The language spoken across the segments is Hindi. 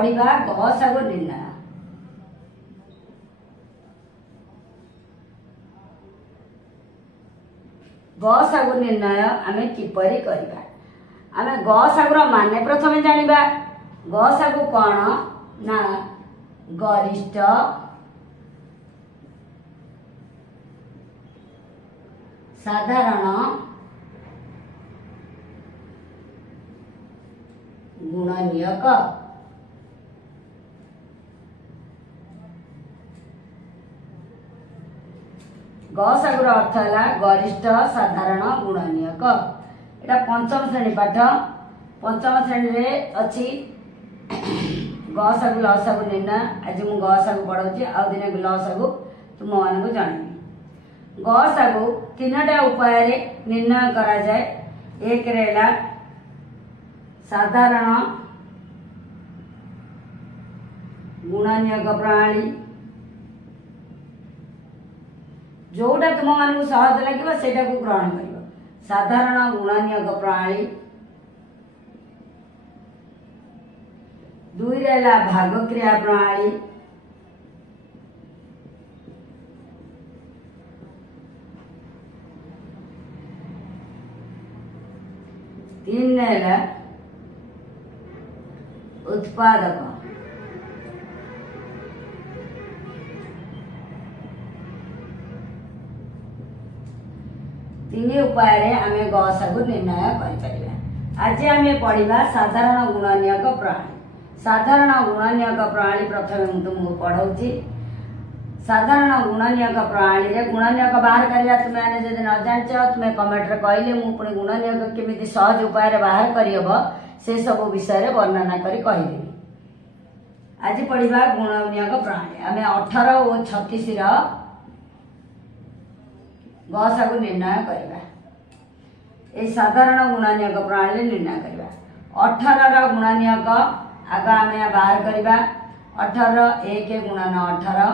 पढ़िबा गसागु निर्णय। गसागु निर्णय आमे किपरि करिबा? आमे गसागुर माने प्रथमे जानिबा। गसागु कोन ना गरिष्ठ साधारण गुणनियक। गसागुर अर्थ है गरिष्ठ साधारण गुणनियक। एटा पंचम श्रेणी पाठ। पंचम श्रेणी रे अछि गसागु लसागु निर्णय। आज मु गसागु पढ़ाउछि, आ दिने लसागु तुम मानकु जानिबी। गसागु तीनटा उपाय रे निर्णय करा जाय। एक रेला साधारण गुणनियक प्रणाली, जोटा तुम मानकु सहज लगे सेटा को ग्रहण कर। साधारण गुणनियक प्रणाली। दुई रेला भाग क्रिया प्रणाली। तीन रेला उत्पादक। तीन उपाय रे आमे गसागु निर्णय करि परिबा। आज आमे पढ़िबा साधारण गुणनियक प्रणाली। साधारण गुणनियक प्रणाली प्रथमे मु तुमको पढ़ाउछि। साधारण गुणनियक प्रणाली रे गुणनियक बाहर करिया तुमे आने जदि न जानछ तुमे कमेंट रे कहले मु पुनी गुणनियक केमिति सहज उपाय रे बाहर करियब से सब विषय रे वर्णना करी कहिदेबी। आज पढ़िबा गुणनियक प्रणाली। आमे 18 और 36 रो गसागु निर्णय करिबा। ए साधारण गुणनियक प्रणाली निर्णय करिबा। 18 रो गुणनियक आगा आमे बाहर करिबा। 18 1 गुणन 18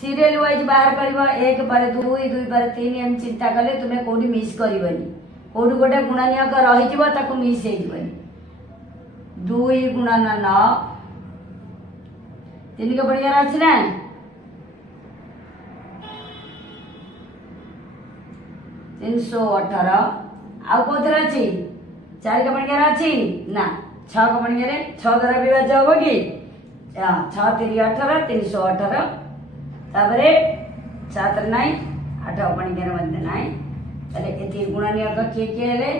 सीरियल वाइज बाहर करिबा। 1 पर 2 2 पर 3 एम चिंता कले तुमे कोडी मिस करिवनी। कोडी गोटे गुणनियक रहि जिवो ताकू मिस हे जिवनी। 2 गुणन 9 3 के बढ़िया अछि ना। 318 आउ कोथरा अछि 4 के बढ़िया अछि ना। 6 के बढ़िया रे 6 द्वारा विभाज्य होबो कि 6 3 18 318 ताबरे 7 9 8 बढ़िया रे मध्य नाही। तले एति गुणनियक के हेले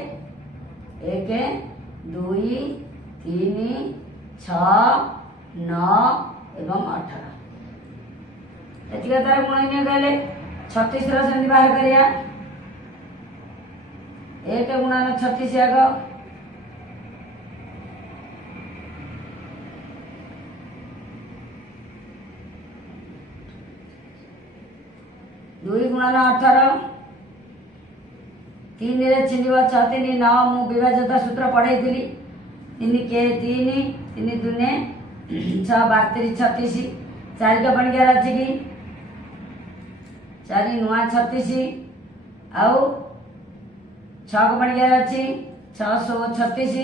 1 2 3 6 9 एवं 18 एतिका तार गुणनियक हेले 36 रो संधि बाहर करिया। 1 गुणन 36 आगो 2 गुणन 18 3 रे छिंदिबा 6 3 9 मु विभाज्यता सूत्र पढ़ाइथिली। 3 के 3 3 दुने 6 32 36 4 के बन गया अछि कि 4 नुआ 36 आउ 6 के बन गया अछि 636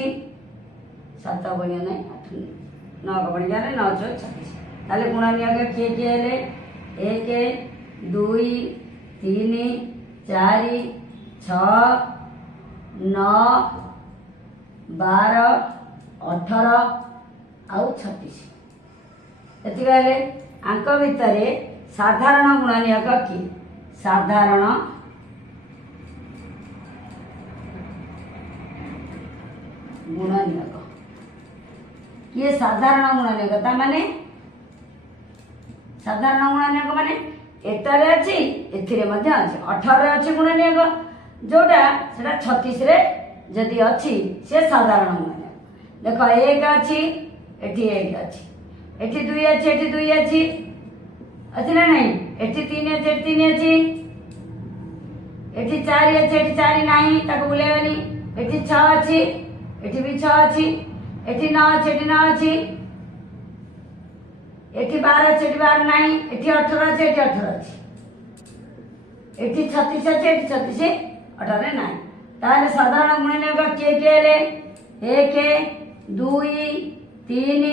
7 बन गया नहीं 9 के बन गया 9 36 ताले गुणनियक के हेले 1 2 3 4 6 9 12 18 आउ 36 एतिका हेले आंक भितरे साधारण गुणनियक कि साधारण गुणनियक ये साधारण गुणनियक ता माने साधारण गुणनियक माने एटारे अछि एथिरे मध्ये अछि 18 रे अछि गुणनियक जोटा सेटा 36 रे जदि अछि से साधारण गुणनियक। देखो 1 अछि एठी 1 अछि एठी 2 अछि एठी 2 अछि अछि ना नहीं एठी 3 अछि एठी 3 अछि एठी 4 अछि एठी 4 नाही ताको बुलेवनी एठी 6 अछि एठी भी 6 अछि एठी 9 अछि एठी 9 अछि एठी 12 अछि एठी 12 नाही एठी 18 अछि एठी 18 अछि एठी 36 अछि एठी 36 18 नाही ताले साधारण गुणनियक के हेले 1 2 3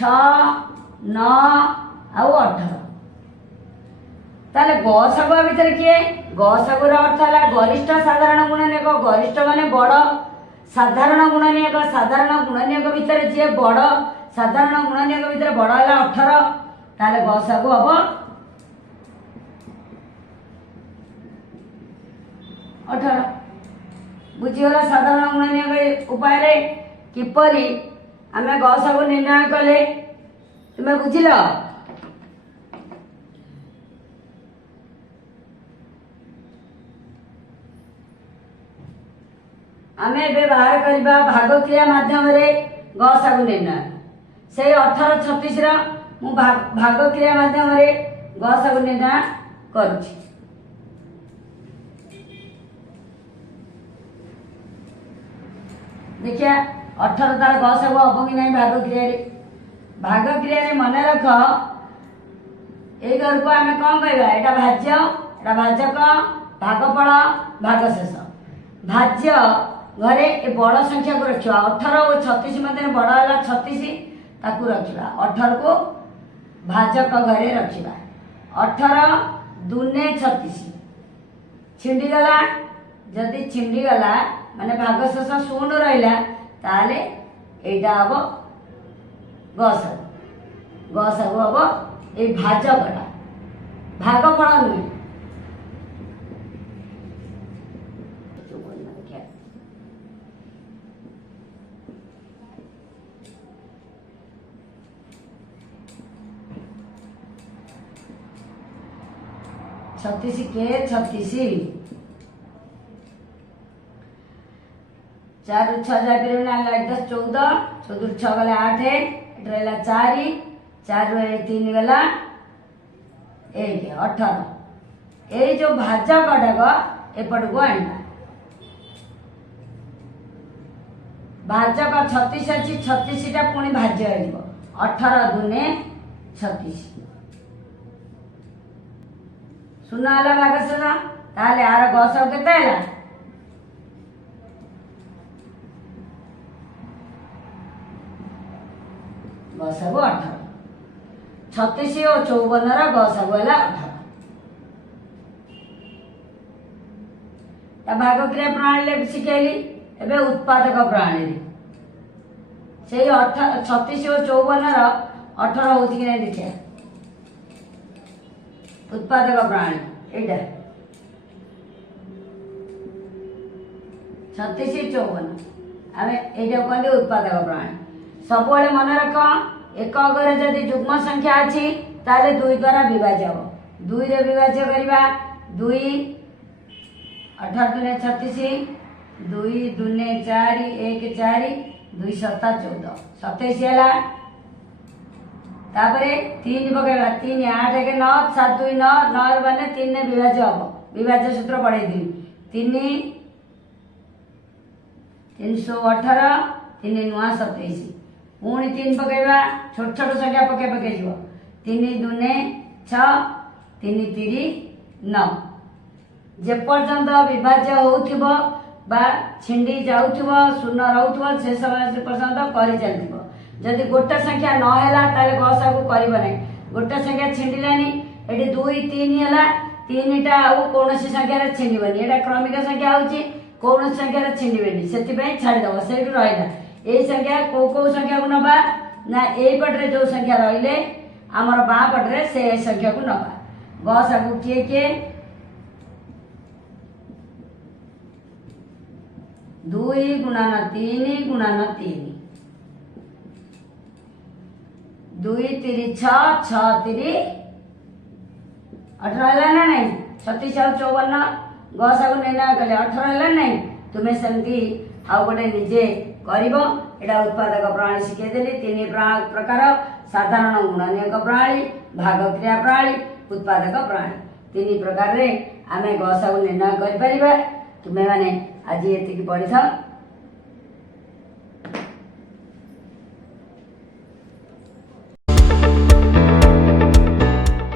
6 9 ଆଉ 18 ताले गसागु भितर किए गसागुर अर्थ है गरिष्ठ साधारण गुणनीयक गरिष्ठ माने बड़ साधारण गुणनीयक साधारण गुणनीयक भितर जी बड़ साधारण गुणनीयक भितर बड़ है 18 ताले गसागु हम 18 बुझीगला साधारण गुणनीयक उपाय किपरि आमे गसागु निर्णय कले तुम्हें बुझिल आमे एबे बाहर करबा भाग क्रिया माध्यम रे गसागु निर्णय से 18 36 रा मु भाग क्रिया माध्यम रे गसागु निर्णय करूची देखिया 18 तार गसागु हबो कि नहीं भाग क्रिया रे मन रख ए घर को आमे कोन कहबा एटा भाजक भागफल भागशेष भाज्य घरे ए बड़ संख्या को रखा 18 और 36 मध्य बड़ है 36 ताकू रखा 18 को भाजक घरे रखा 18 दुने 36 छिंडीगला जदि छिंडीगला माने भागशेष शून्य रहा ताले एटा हम गसागु हम ए भाजकटा भागफल नुहे 36 के 36 4 6 जाए ना 10 14 14 6 गला 8 एट रहला 4 4 रे 3 गला 1 18 ए जो भाजा कटाक एपट को आना भाजक 36 अच्छी 36 टा पुणी भाज्य हो 18 दुने 36 सुना आला भागशेष ताले आर गसागु केते हैला गसागु 18 36 और 54 रा गसागु हैला 18 या भाग क्रिया प्रणाली शिखेली एबे उत्पादक प्रणाली से 36 और 54 रा 18 होची कि नहीं देखिया उत्पादक प्राणी एटा 36 54 आमे एटा कहले उत्पादक प्राणी सब बेले मन रख एक अगर जदि युग्म संख्या अछि ताले 2 द्वारा विभाज्य हो 2 रे विभाज्य करबा 2 18 दुने 36 2 दुने 4 1 4 2 7 14 27 हैला तापरे 3 पकेबा 3 8 1 9 7 2 9 9 माने 3 ने विभाज्य हम विभाज्य सूत्र पढ़े दी 3 318 3 नुआ 27 पुणी 3 पकेबा छोट छोट संख्या पके जीव 3 दुने 6 3 3 9 जे पर्यंत विभाज्य होउथिबो बा छिंडी जाउथिबो शून्य रहउथिबो से समय पर्यंत करि चलथिबो जदि गोटे संख्या न हैला ताले गसागु करिबो नै गोटे संख्या छिंडिलानी एठी 2 3 हैला 3 टा आउ कोनोसी संख्या रे छिंडिबनी एटा क्रमिक संख्या होची कोनोसी संख्या रे छिंडिबेनी सेति पय छाडी दबो सेठी रहिला ए संख्या को संख्या को नबा ना ए पटरे जो संख्या रहिले हमर बा पटरे से संख्या को नबा गसागु के 2 गुणन 3 गुणन 3 2 3 6 6 3 18 है ना नहीं 36 और 54 गसागु निर्णय कले 18 है नहीं तुम्हें सेमती आउ गोटे निजे करिवो एटा उत्पादक प्रणाली शिखे देली 3 प्रकार साधारण गुणनीयक प्रणाली भाग क्रिया प्रणाली उत्पादक प्रणाली 3 प्रकार रे आमे गसागु निर्णय करि परिबा तुम्हें माने आज एतिकी पढ़ी था।